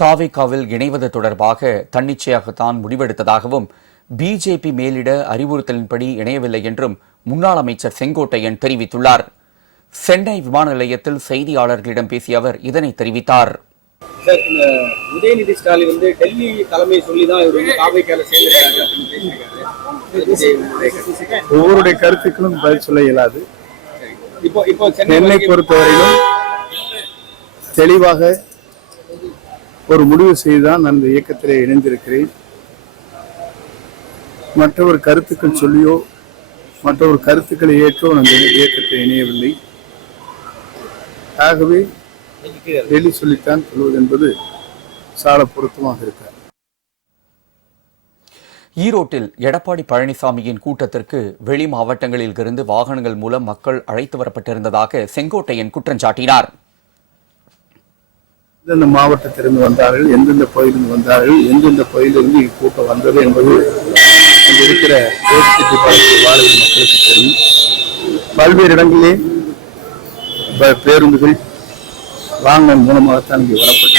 தாவேகாவில் இணைவது தொடர்பாக தன்னிச்சையாகத்தான் முடிவெடுத்ததாகவும் பிஜேபி மேலிட அறிவுறுத்தலின்படி இணையவில்லை என்றும் முன்னாள் அமைச்சர் செங்கோட்டையன் தெரிவித்துள்ளார். சென்னை விமான நிலையத்தில் செய்தியாளர்களிடம் பேசிய அவர் இதனை தெரிவித்தார். உதயநிதி ஸ்டாலின் டெல்லி தலைமை சொல்லிதான் ஒவ்வொருடைய கருத்துக்களும் பதில் சொல்ல இயலாது. என்னை பொறுத்தவரையிலும் தெளிவாக ஒரு முடிவு செய்துதான் நான் இந்த இயக்கத்திலே இணைந்திருக்கிறேன். மற்றவர் கருத்துக்கள் சொல்லியோ மற்றவர் கருத்துக்களை ஏற்றோ அந்த இயக்கத்தில் இணையவில்லை. ஆகவே டெல்லி சொல்லித்தான் சொல்வது என்பது சால பொருத்தமாக இருக்கிறார். ஈரோட்டில் எடப்பாடி பழனிசாமியின் கூட்டத்திற்கு வெளி மாவட்டங்களில் இருந்து வாகனங்கள் மூலம் மக்கள் அழைத்து வரப்பட்டிருந்ததாக செங்கோட்டையன் குற்றம் சாட்டினார். எந்தெந்த மாவட்டத்திலிருந்து வந்தார்கள், எந்தெந்த பகுதியிலிருந்து வந்தார்கள், எந்தெந்த பகுதியிலிருந்து கூட்டம் வந்தது என்பது அங்கு இருக்கிற வாழும் மக்களுக்கு தெரியும். பல்வேறு இடங்களிலே பேருந்துகள் வாகனம் மூலமாகத்தான் இங்கே வரப்பட்டது.